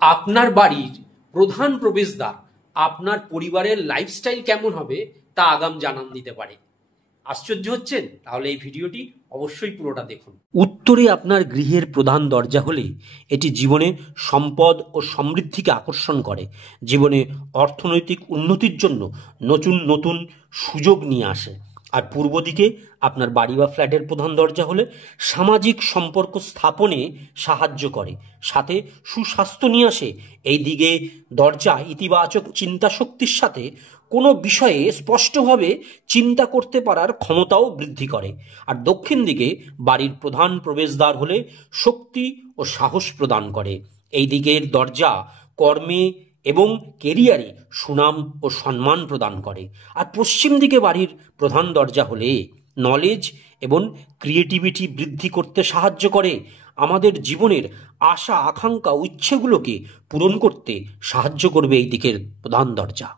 আপনার বাড়ির প্রধান প্রবেশদ্বার আপনার পরিবারের লাইফস্টাইল কেমন হবে তা আগাম জানান দিতে পারে। আশ্চর্য হচ্ছেন? তাহলে এই ভিডিওটি অবশ্যই পুরোটা দেখুন। উত্তরে আপনার গৃহের প্রধান দরজা হলে এটি জীবনে সম্পদ ও সমৃদ্ধিকে আকর্ষণ করে, জীবনে অর্থনৈতিক উন্নতির জন্য নতুন নতুন সুযোগ নিয়ে আসে। আর পূর্ব দিকে আপনার বাড়ি বা ফ্ল্যাটের প্রধান দরজা হলে সামাজিক সম্পর্ক স্থাপনে সাহায্য করে, সাথে সুস্বাস্থ্য নিয়ে আসে। এই দিকে দরজা ইতিবাচক চিন্তা শক্তির সাথে কোনো বিষয়ে স্পষ্টভাবে চিন্তা করতে পারার ক্ষমতাও বৃদ্ধি করে। আর দক্ষিণ দিকে বাড়ির প্রধান প্রবেশদ্বার হলে শক্তি ও সাহস প্রদান করে। এই দিকের দরজা কর্মে এবং কেরিয়ারে সুনাম ও সম্মান প্রদান করে। আর পশ্চিম দিকে বাড়ির প্রধান দরজা হলে নলেজ এবং ক্রিয়েটিভিটি বৃদ্ধি করতে সাহায্য করে, আমাদের জীবনের আশা আকাঙ্ক্ষা ও ইচ্ছেগুলোকে পূরণ করতে সাহায্য করবে এই দিকের প্রধান দরজা।